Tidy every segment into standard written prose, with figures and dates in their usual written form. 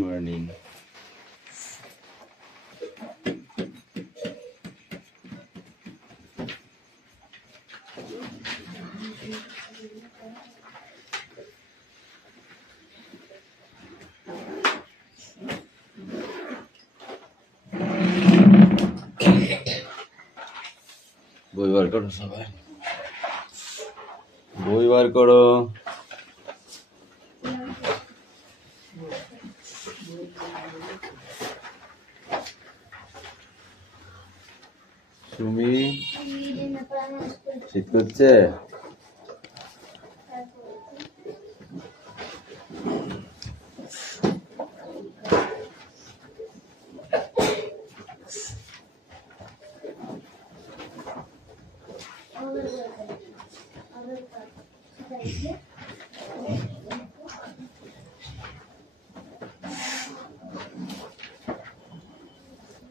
Morning. বই বার করো সবাই, বই বার করো। সুমি শীত করছে?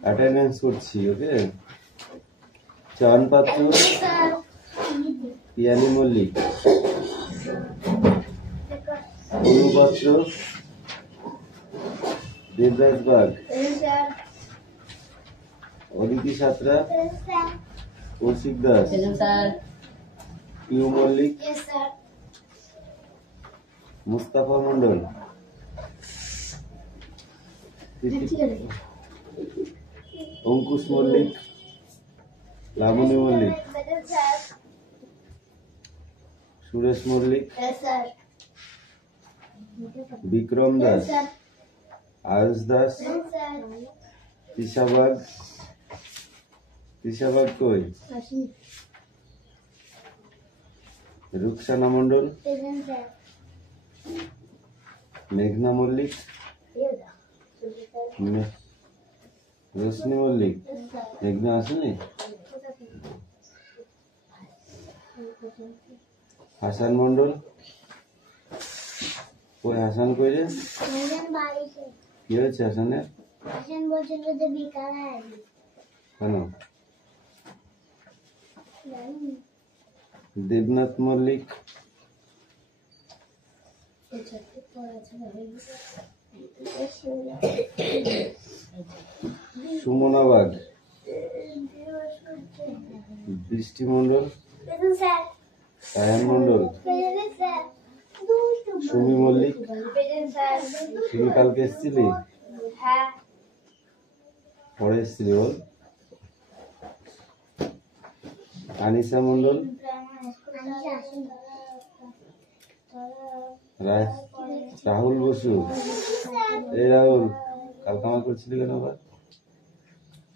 অ্যাটেন্ডেন্স করছি, ওকে? চয়ন পাত্র, পিয়ালি মল্লিক, অনুপাত্র, দেবরাজ বাগ, অদিতি সাঁতরা, কৌশিক দাস, পিউ মল্লিক, মুস্তাফা মন্ডল, অঙ্কুশ মল্লিক, লাবণী মল্লিক, সুরেশ মল্লিক, বিক্রম দাস, আয়ুষ দাস, তিশাবাগ, তিশাবাগ কই? রুকসানা মন্ডল, মেঘনা মল্লিক, রোশনি মল্লিক। মেঘনা আসেনি? হাসান মন্ডল কই? হাসান কই রে? কি হয়েছে হাসানের? কেন? দেবনাথ মল্লিক, সুমনা বাগ, বৃষ্টি মন্ডল, সায়ন মন্ডল, সুমি মল্লিক। সুমি কালকে এসেছিলি? পরে এসেছিলি বল? আনিসা মন্ডল, রাহুল বসু। এই রাহুল, কাল কামা করছিলি কেন আবার?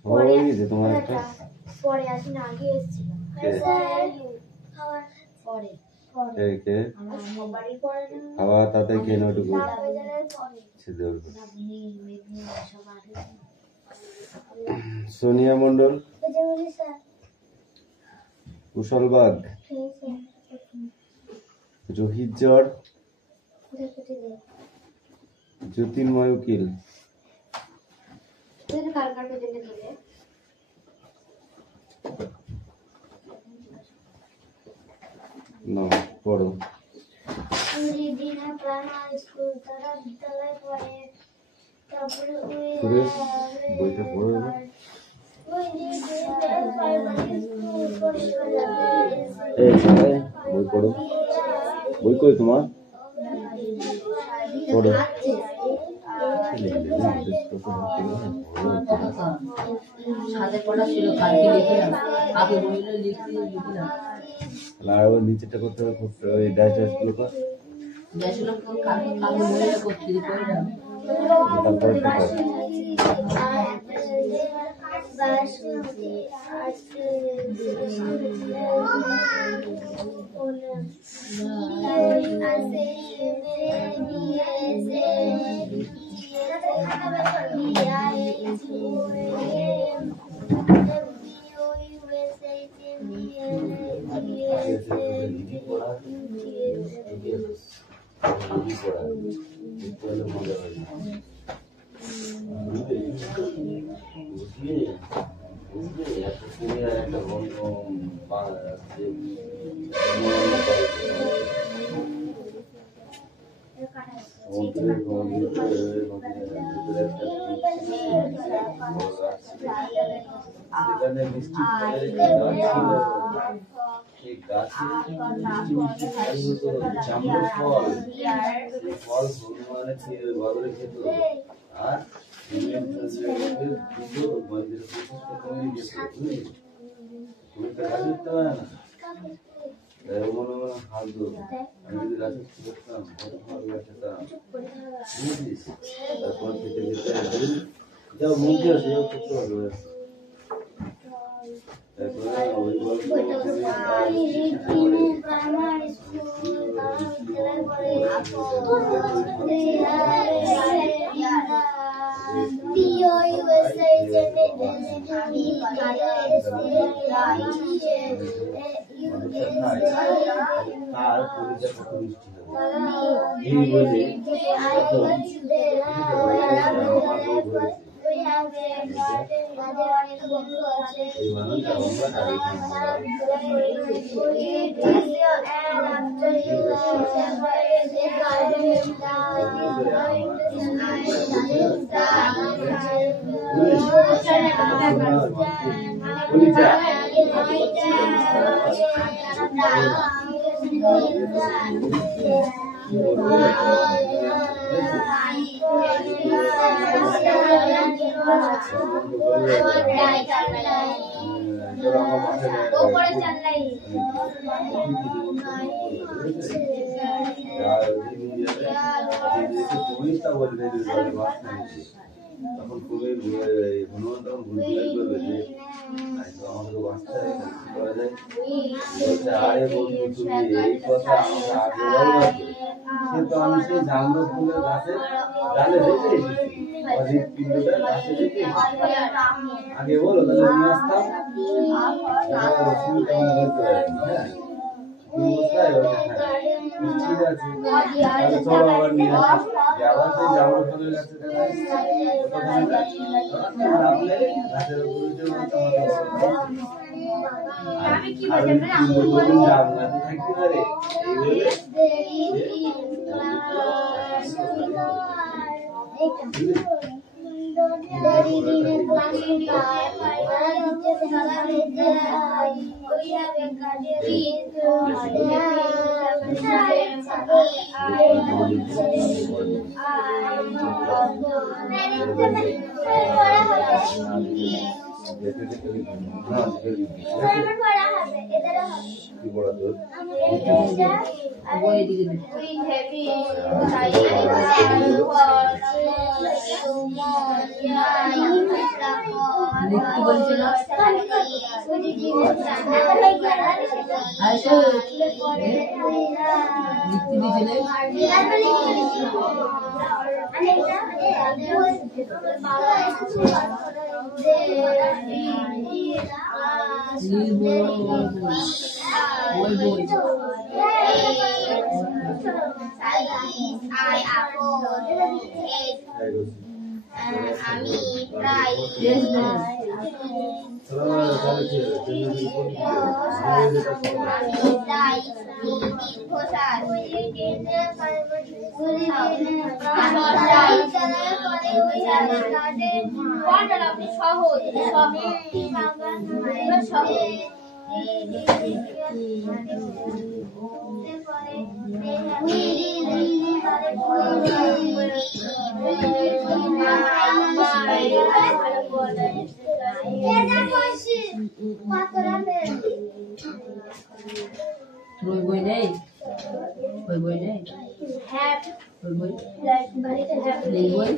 খবর হয়ে গেছে তোমার একটা? খাওয়া তাতে খেয়ে নেওয়াটুকু। সোনিয়া মন্ডল, কুশল বাগ, রোহিত জর, জ্যোতির্ময় উকিল, পড়ো। সুরেশ বইটা পড়ো। বই পড়ো। বই কই তোমার? পড়ো। নিচেটা করতে হবে, ওই ড্যাশ ড্যাশ গুলো কর। সমুদ্রের ভিতরে সেখানে মিষ্টি ফলের একটি গাছ ছিল। সেই গাছে মিষ্টি মিষ্টি ফল হতো, জামরুল ফল। সেই ফল হনুমানে বাবরে খেত, আর মন্দিরে প্রতিষ্ঠা করে যেত। বুঝলি, তুমি তো গাছ উঠতে পারে না, মনে মনে হাসতো। আমি যদি গাছে উঠতাম কত ফল গাছ খেতাম, বুঝেছিস? তারপর খেতে খেতে একদিন যাও মুখে আসে, যাও করতে পারবে। তারপরে ওই গল্প তার কলিজা কত মিষ্টি হবে এই বলে তখন কুমির হনুমান তখন ঘুরঘুরি করবে যে আমাকে বাঁচতে করা যায়। বলছে আরে বন্ধু তুমি এই কথা আমাকে আগে বলবে, কিন্তু আমি সেই জামরুল ফুলের গাছে ডালে রেখে এসেছি, হৃৎপিণ্ডটা গাছে রেখে আগে বলো তাহলে নিয়ে আসতাম। কেমন বলতে পারেন, হ্যাঁ ঠিক আছে, তাহলে চলো আবার নিয়ে আসি। আবার সেই জামরুল ফুলের গাছে গাছের উপরে থাকতে পারে আমি প্রায় বই নেই, বই নেই, বই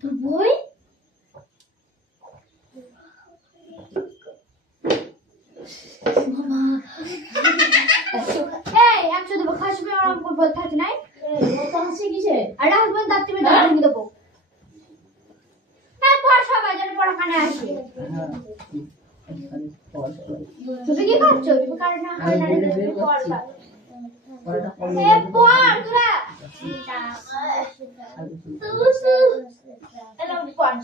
তোর বই একশো দেবো খাসবে আরাম করে বলতে থাকে নাই আর রাখবেন তার তুমি ভেঙে দেবো হ্যাঁ পর সবাই যেন পড়াখানে আসে তুমি কি খাচ্ছ তুমি কারণ না পড়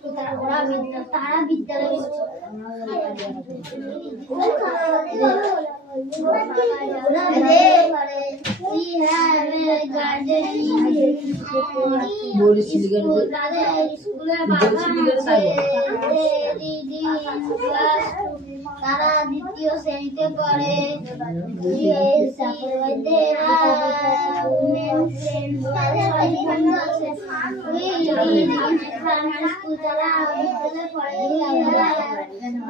তোরা তারা বিদ্যালয় তারা দ্বিতীয় শ্রেণীতে পড়ে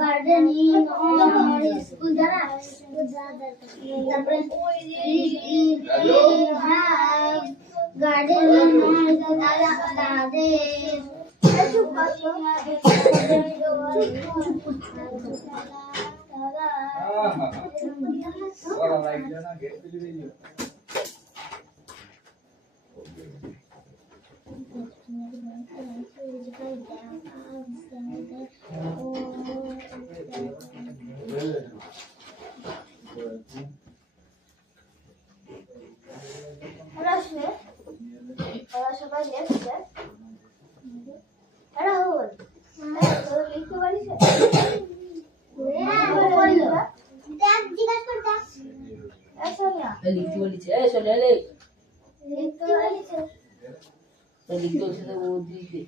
গার্ডেনিং স্কুল দ্বারা তারপরে গার্ডেনিং সবাই লেখছে লিখতে পারিস লিখতে বলেছে এই চলে এলে লিখতে পারিস তো লিখতে হচ্ছে তো ও দিকে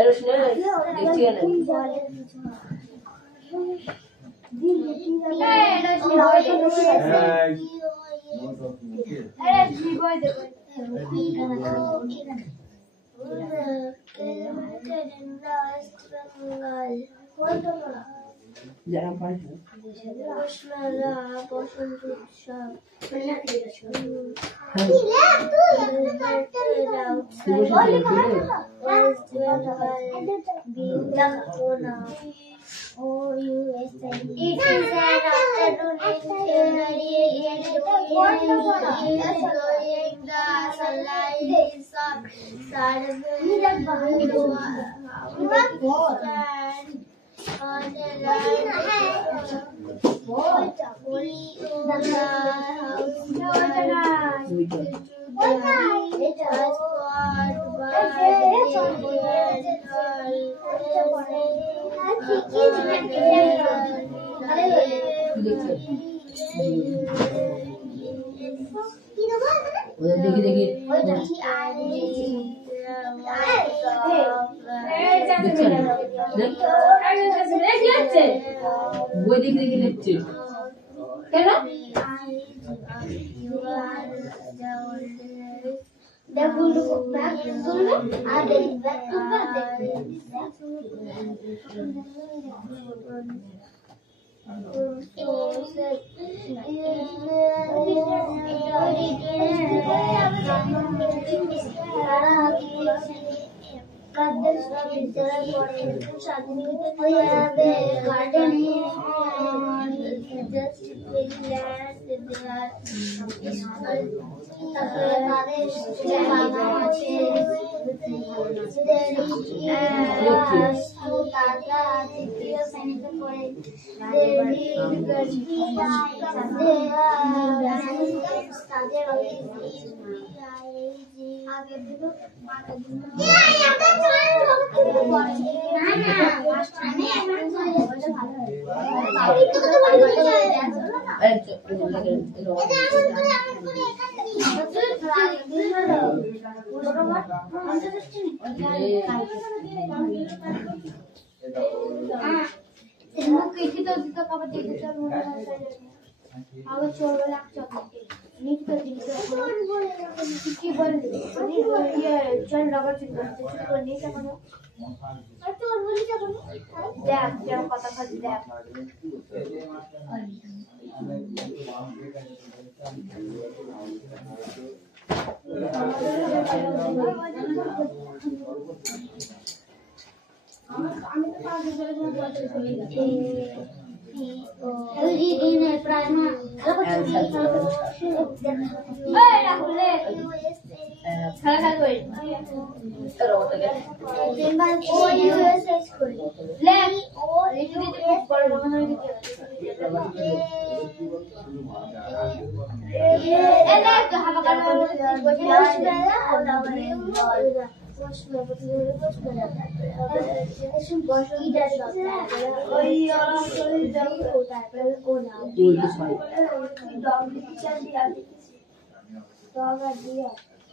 এর শুনে দেখছি যারা পারে বসন্ত উৎসব It is an afternoon in January, and the sunlight is soft. On the ওদের দেখি দেখি বই দেখি দেখি লিখছে কেন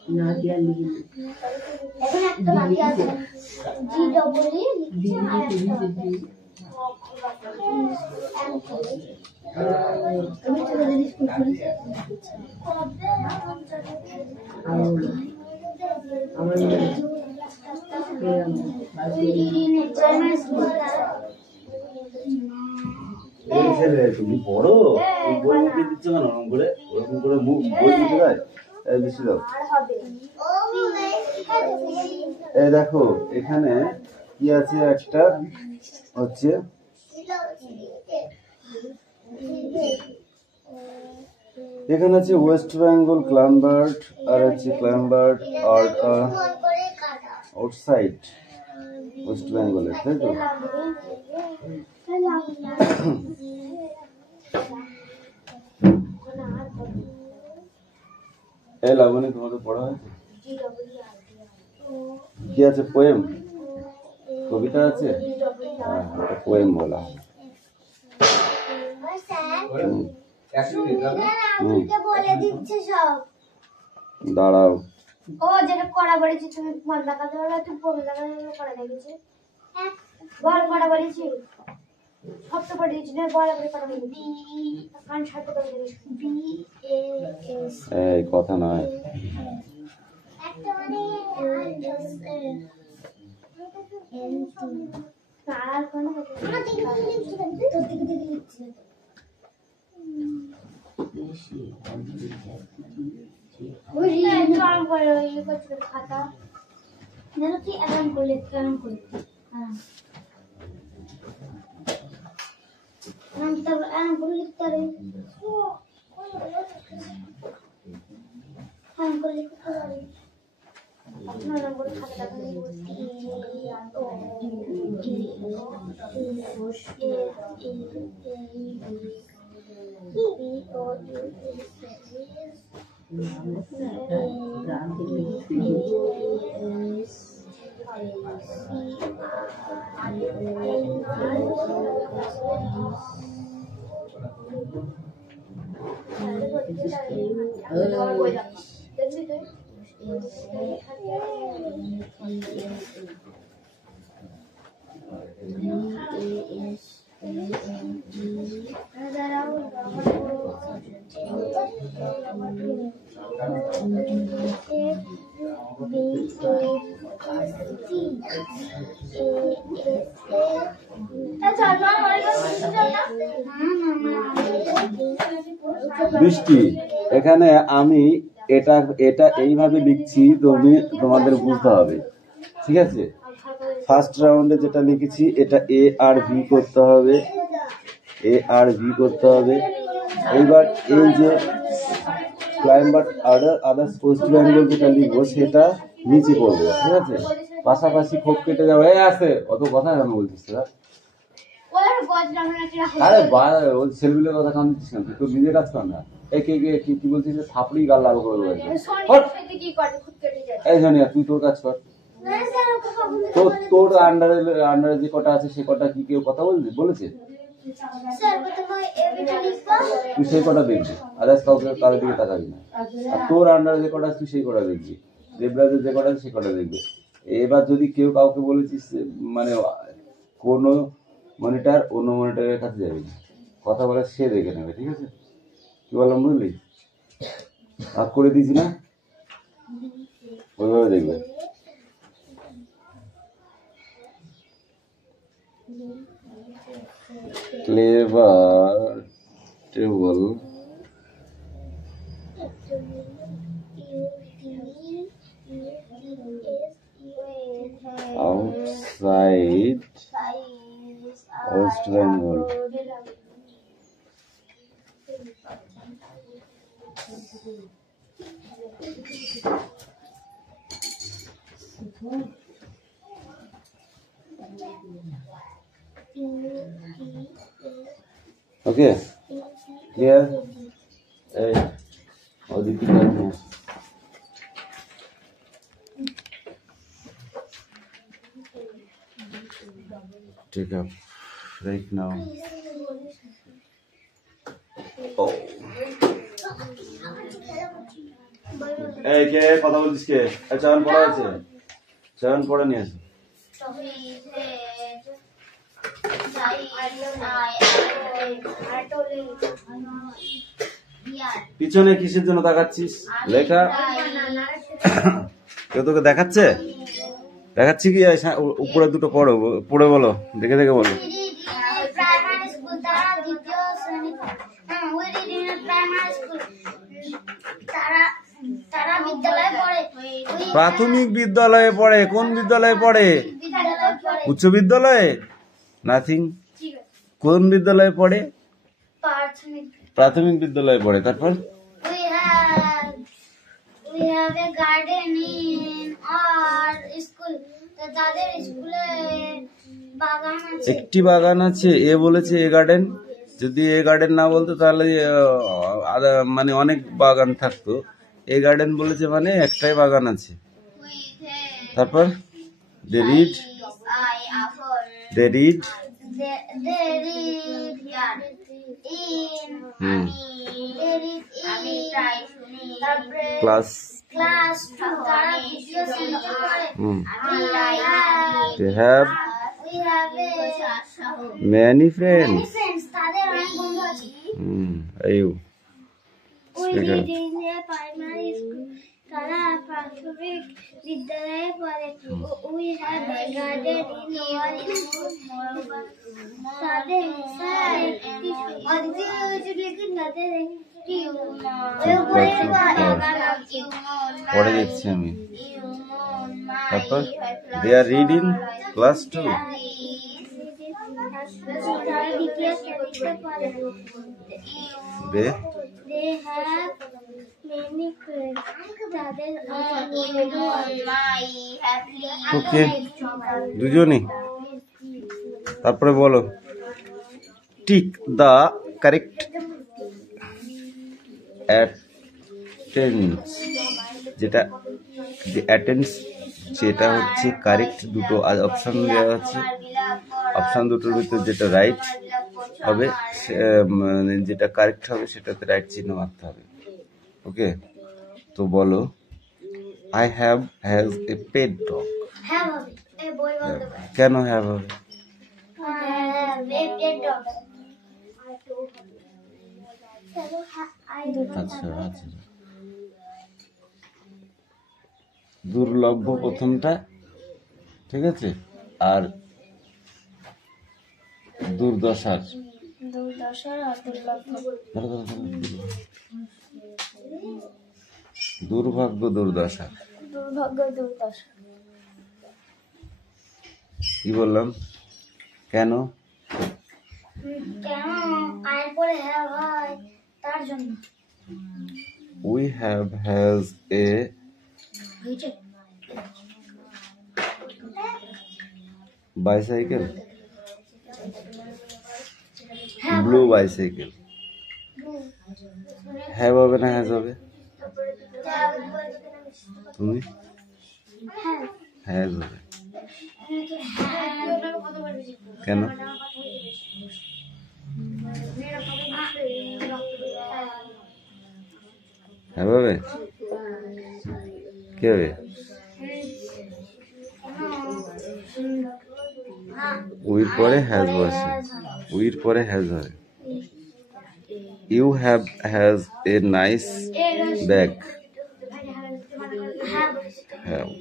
না দিয়া লিখি এখন একটা বাকি আছে জি ডবল ই আমি তো জিনিস খুঁজছি আমার তুমি পড়ো বই মুখে দিচ্ছ কেন ওরকম করে মুখ বই দিতে হয় বেশি দাও। এই দেখো এখানে কি আছে একটা হচ্ছে এখানে আছে ওয়েস্ট বেঙ্গল ক্লাইম্বার্ড আর আছে ক্লাইম্বার্ড আর আউটসাইড ওয়েস্ট বেঙ্গলের তাই তো এই লাবণী তোমাদের পড়া হয়েছে কি আছে পোয়েম কবিতা আছে পোয়েম বলা হয় দাঁড়াও ও যেটা করা বলেছি তুমি ফোন দেখাতে পারলে তুমি পড়ে দেখাতে করা দেখেছি বল করা বলেছি সব তো পড়ে দিয়েছি না বল করে করা বলেছি কান ছাড়তে করে দিয়েছি বি এ এস এই কথা নয় একটা মানে আর কোন না লিখছি ওই আরাম করে এই করতে খাতা জানো কি আরাম করে আরাম করে লিখতে রে আরাম করে লিখতে পারি আরাম করে খাতা বৃষ্টি, এখানে আমি এটা এটা এইভাবে লিখছি, তোমাদের বুঝতে হবে, ঠিক আছে? ফার্স্ট রাউন্ডে যেটা লিখেছি এটা এ আর ভি করতে হবে, এ আর ভি করতে হবে। এইবার এই যে ক্লাইম্বার আদার্স ওয়েস্ট বেঙ্গল যেটা লিখবো সেটা নিচে করবো, ঠিক আছে? পাশাপাশি খোপ কেটে যাবো। এই আছে অত কথা কেন বলছিস তোরা? আরে ওই ছেলেগুলোর কথা কান দিচ্ছিস না, তুই তোর নিজের কাজ কর না। কি বলছিস? থাপড়ি গাল লাল করে দেবো। এই জানিয়া তুই তোর কাজ কর। তোর আন্ডারে যে কটা আছে সে কটা কি কেউ কথা বলেছে? তুই সেই কটা দেখবি, আদার্স কারোর দিকে তাকাবি না। আর তোর আন্ডারে যে কটা আছে তুই সেই কটা দেখবি, দেবরাজের যে কটা আছে সে কটা দেখবে। এবার যদি কেউ কাউকে বলেছিস, মানে কোনো মনিটর অন্য মনিটরের কাছে যাবি না, কথা বলে সে দেখে নেবে, ঠিক আছে? কি বললাম বুঝলি? ভাগ করে দিয়েছি না, ওইভাবে দেখবে। Clever table outside West Bengal. Okay, clear? Hey, Aditi, take up right now. Oh. এই কে কথা বলছিস? কে চান পড়া আছে? চান পড়া নিয়ে আসো। পিছনে কিসের জন্য তাকাচ্ছিস? লেখা কেউ তোকে দেখাচ্ছে? দেখাচ্ছি কি? উপরে দুটো পড়ে বলো, দেখে দেখে বলো। প্রাথমিক বিদ্যালয়ে পড়ে। কোন বিদ্যালয়ে পড়ে? উচ্চ বিদ্যালয়ে? নাথিং। কোন বিদ্যালয়ে পড়ে? প্রাথমিক বিদ্যালয়ে পড়ে। তারপর একটি বাগান আছে। এ বলেছে এ গার্ডেন। যদি এ গার্ডেন না বলতো তাহলে মানে অনেক বাগান থাকতো। এ গার্ডেন বলেছে মানে একটাই বাগান আছে। তারপর they read class they have many friends. Ayo. Primary school. তারা প্রাথমিক বিদ্যালয়ে পড়ে। We have a garden in our school. তাদের পড়ে দেখছি আমি। তারপর they are reading class 2. They have many friends. ওকে, দুজনই। তারপরে বলো টিক দা কারেক্ট অ্যাটেন্ডেন্স। যেটা অ্যাটেন্ডেন্স যেটা হচ্ছে কারেক্ট। দুটো অপশন দেওয়া আছে, অপশন দুটোর ভিতরে যেটা রাইট হবে, যেটা কারেক্ট হবে সেটাতে রাইট চিহ্ন মারতে হবে। ওকে, তো বলো I have has a pet dog. হ্যাঁ হবে এই বই বলতে পারে কেন have হবে? আচ্ছা আচ্ছা দুর্লভ্য প্রথমটা, ঠিক আছে, আর দুর্দশার দুর্দশার আর দুর্লভ দুর্ভাগ্য দুর্দশা। দুর্ভাগ্য দুর্দশা কি বললাম? কেন? কেন আয়ের পরে হ্যাঁ ভাই তার জন্য We have has a হয়েছে bicycle, blue bicycle. have হবে না has হবে? তুমি has হবে কেন? have হবে কি হবে? উইর পরে has বসে, উইর পরে has হবে। You have has a nice bag. have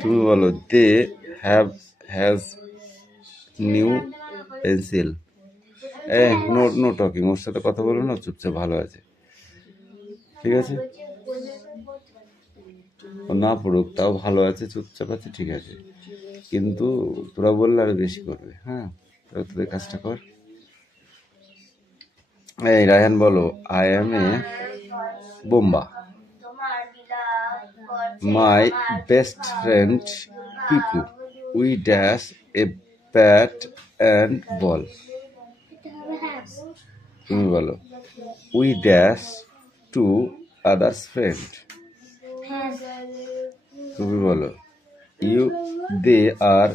তুমি বলো they have has new pencil. No talking, ওর সাথে কথা বলো না, চুপচাপ ভালো আছে, ঠিক আছে? ও না পড়ুক তাও ভালো আছে, চুপচাপ আছে, ঠিক আছে, কিন্তু তোরা বললে আরো বেশি করবে। হ্যাঁ, তোরা তোদের কাজটা কর। এই রায়হান বলো আই এম এ বোম্বা। My best friend Piku we dash a bat and ball. তুমি বলো we dash to others friend. তুমি বলো you they are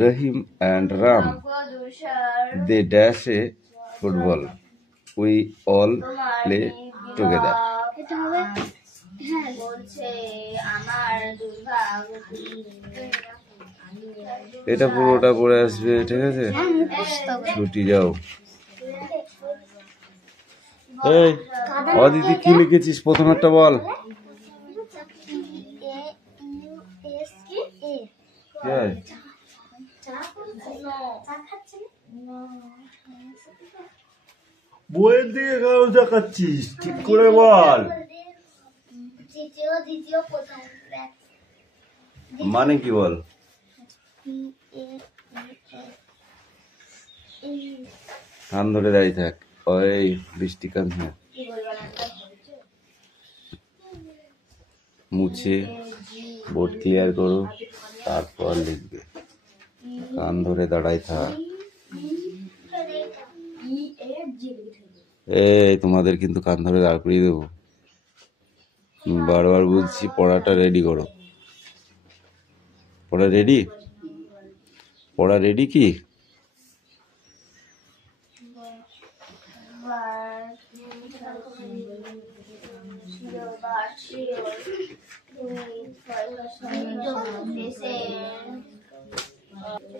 Rahim and Ram they dash a football we all play together. এটা পুরোটা পড়ে আসবে, ঠিক আছে? ছুটি যাও। এই অদিতি কি লিখেছিস প্রথমেরটা বল। বইয়ের দিকে কারো দেখাচ্ছিস, ঠিক করে বল। মানে কি বল? কান ধরে দাঁড়িয়ে থাক, ওই বৃষ্টি কান। হ্যাঁ, মুছে বোর্ড ক্লিয়ার করো, তারপর লিখবে। কান ধরে দাঁড়াই থাক। এই তোমাদের কিন্তু কান ধরে দাঁড় করিয়ে দেবো। বারবার বলছি পড়াটা রেডি করো। পড়া রেডি? পড়া রেডি কি?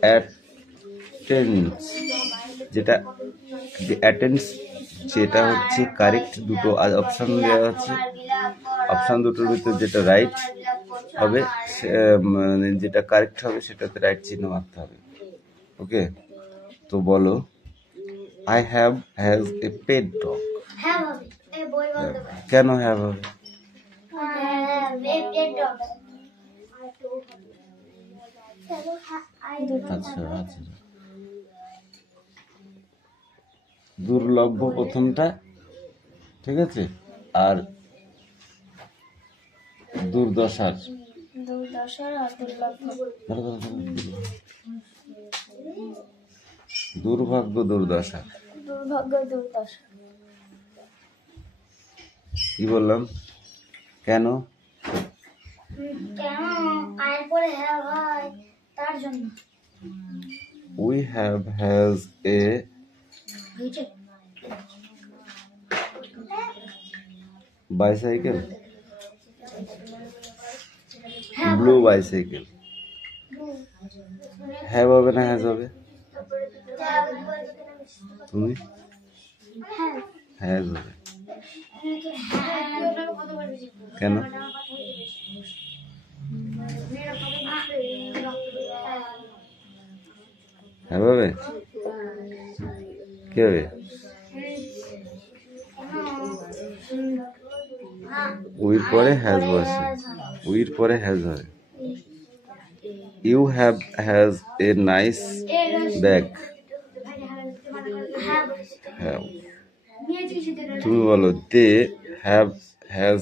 অ্যাটেন্ডস যেটা অ্যাটেন্ডস যেটা হচ্ছে কারেক্ট, দুটো অপশন দেওয়া আছে, অপশন দুটোর ভিতরে যেটা রাইট হবে, মানে যেটা কারেক্ট হবে সেটাতে রাইট চিহ্ন মারতে হবে। ওকে, তো বলো I have has a pet dog. কেন হ্যাভ হবে? আচ্ছা আচ্ছা দুর্লভ্য প্রথমটা, ঠিক আছে, আর দুর্দশার আর দুর্লভ দুর্ভাগ্য দুর্দশা। দুর্ভাগ্য দুর্দশা কি বললাম? কেন? কেন আয়ের পরে হ্যাঁ ভাই তার জন্য we have has A bicycle, blue bicycle have হবে না হ্যাজ হবে তুমি হ্যাজ হবে কেন হ্যাভ হবে কি হবে উইর পরে হ্যাজ বসে উইর পরে হ্যাজ হয় you have has a nice bag হ্যাঁ তুমি বলো দে হ্যাভ হ্যাজ